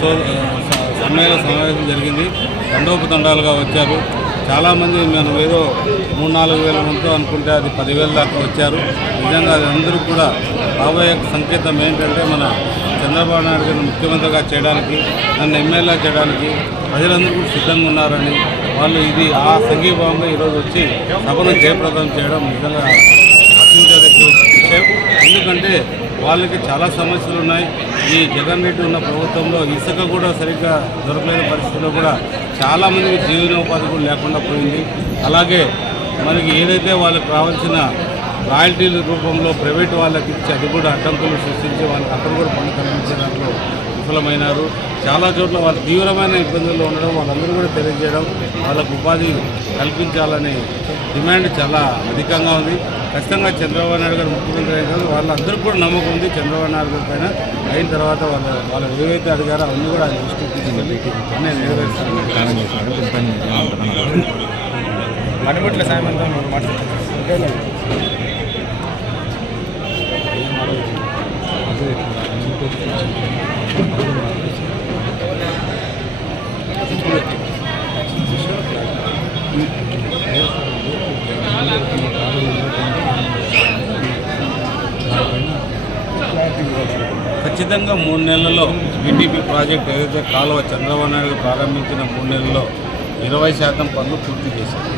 సమ్మేళన సమావేశం జరిగింది. తండోపతండాలుగా వచ్చారు. చాలామంది మనం ఏదో 3-4 వేల మందితో అనుకుంటే అది 10,000 దాకా వచ్చారు. నిజంగా అది అందరూ కూడా రాబోయే సంకేతం ఏంటంటే మన చంద్రబాబు నాయుడు గారిని ముఖ్యమంత్రిగా చేయడానికి, నన్ను ఎమ్మెల్యే చేయడానికి ప్రజలందరూ కూడా సిద్ధంగా ఉన్నారని వాళ్ళు ఇది ఆ సంఘీభావంగా ఈరోజు వచ్చి సభను జయప్రదం చేయడం నిజంగా హర్షించదగ్గ విషయం. ఎందుకంటే వాళ్ళకి చాలా సమస్యలు ఉన్నాయి. ఈ జగన్ రెడ్డి ఉన్న ప్రభుత్వంలో ఇసుక కూడా సరిగ్గా దొరకలేని పరిస్థితుల్లో కూడా చాలామందికి జీవనోపాధి కూడా లేకుండా పోయింది. అలాగే మనకి ఏదైతే వాళ్ళకి రావాల్సిన రాయల్టీల రూపంలో ప్రైవేట్ వాళ్ళకి ఇచ్చి అది కూడా అడ్డంకులు సృష్టించి వాళ్ళకి అక్కడ కూడా పనులు కల్పించే దాంట్లో విఫలమైనారు. చాలా చోట్ల వాళ్ళు తీవ్రమైన ఇబ్బందుల్లో ఉండడం వాళ్ళందరూ కూడా తెలియజేయడం, వాళ్ళకు ఉపాధి కల్పించాలనే డిమాండ్ చాలా అధికంగా ఉంది. ఖచ్చితంగా చంద్రబాబు నాయుడు గారు ముఖ్యమంత్రి అయిన వాళ్ళందరూ కూడా నమ్మకం ఉంది చంద్రబాబు నాయుడు గారి పైన. అయిన తర్వాత వాళ్ళు ఏవైతే అడిగారో అవన్నీ కూడా ఆయన దృష్టికి తీసుకెళ్ళి అన్నీ నెరవేరుస్తారని మణిపట్ల సాయంత్రం ఖచ్చితంగా 3 నెలల్లో ఈటీపీ ప్రాజెక్ట్ ఏదైతే కాలువ చంద్రబాబు నాయుడు ప్రారంభించిన 3 నెలల్లో 20% పనులు పూర్తి చేశారు.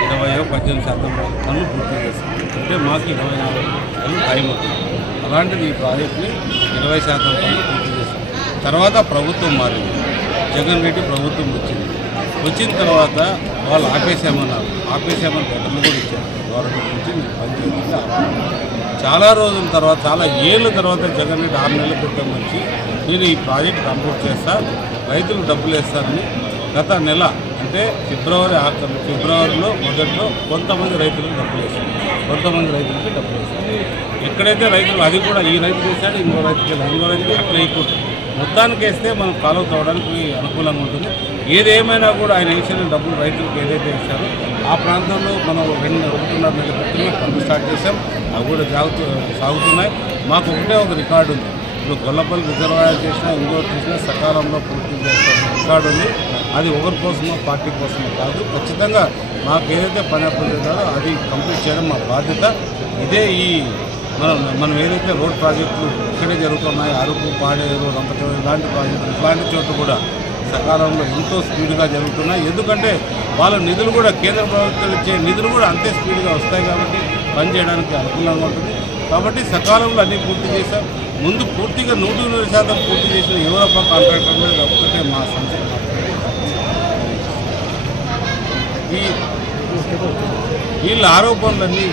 18% పనులు పూర్తి చేశారు. అంటే మాకు 24 నెలలు టైం అవుతుంది. అలాంటిది ఈ ప్రాజెక్ట్ని 20% పనులు పూర్తి చేశారు. తర్వాత ప్రభుత్వం మారింది. జగన్ రెడ్డి ప్రభుత్వం వచ్చిన తర్వాత వాళ్ళు ఆపేసామన్నారు. ఆపేసామని లెటర్లు కూడా ఇచ్చారు. గవర్నమెంట్ నుంచి మీరు పనిచేయాలి. చాలా రోజుల తర్వాత, చాలా ఏళ్ళ తర్వాత జగన్ రెడ్డి 6 నెలల క్రితం వచ్చి నేను ఈ ప్రాజెక్ట్ కంప్లీట్ చేస్తా, రైతులు డబ్బులు వేస్తారని గత నెల అంటే ఫిబ్రవరిలో మొదట్లో కొంతమంది రైతులకు డబ్బులు వేస్తారు, కొంతమంది రైతులకి డబ్బులు వేస్తారు. ఎక్కడైతే రైతులు అది కూడా ఈ రైతు వేస్తాడు, ఇంకో రైతుకి అట్లా వేయకూడదు. మొత్తానికి వేస్తే మనం కాలువ తవ్వడానికి అనుకూలంగా ఉంటుంది. ఏదేమైనా కూడా ఆయన వేసిన డబ్బులు రైతులకు ఏదైతే ఇస్తారో ఆ ప్రాంతంలో మనం 1.5 నెలల క్రితమే పనులు స్టార్ట్ చేసాం. అవి కూడా సాగుతున్నాయి. మాకు ఒక రికార్డు ఉంది. ఇప్పుడు గొల్లపల్లి రిజర్వాయర్ చేసినా, ఇంకోటి చేసినా సకాలంలో పూర్తి చేసిన రికార్డు ఉంది. అది ఒకరి కోసమో పార్టీ కోసమో కాదు. ఖచ్చితంగా మాకు ఏదైతే పని అప్పచెప్పారో అది కంప్లీట్ చేయడం మా బాధ్యత. ఇదే మనం ఏదైతే రోడ్ ప్రాజెక్టులు ఇక్కడే జరుగుతున్నాయి, అరకు, పాడేరు, రంపచోడు ఇలాంటి ప్రాజెక్టులు ఇలాంటి చోట్ల కూడా సకాలంలో ఎంతో స్పీడ్గా జరుగుతున్నాయి. ఎందుకంటే వాళ్ళ నిధులు కూడా కేంద్ర ప్రభుత్వం ఇచ్చే నిధులు కూడా అంతే స్పీడ్గా వస్తాయి కాబట్టి పనిచేయడానికి అనుకూలంగా ఉంటుంది. కాబట్టి సకాలంలో అన్నీ పూర్తి చేశాం. ముందు పూర్తిగా 100% పూర్తి చేసిన యూరోపా కాంట్రాక్టర్ మీద ఒక్కటే మా సంస్థ. వీళ్ళ ఆరోపణలన్నీ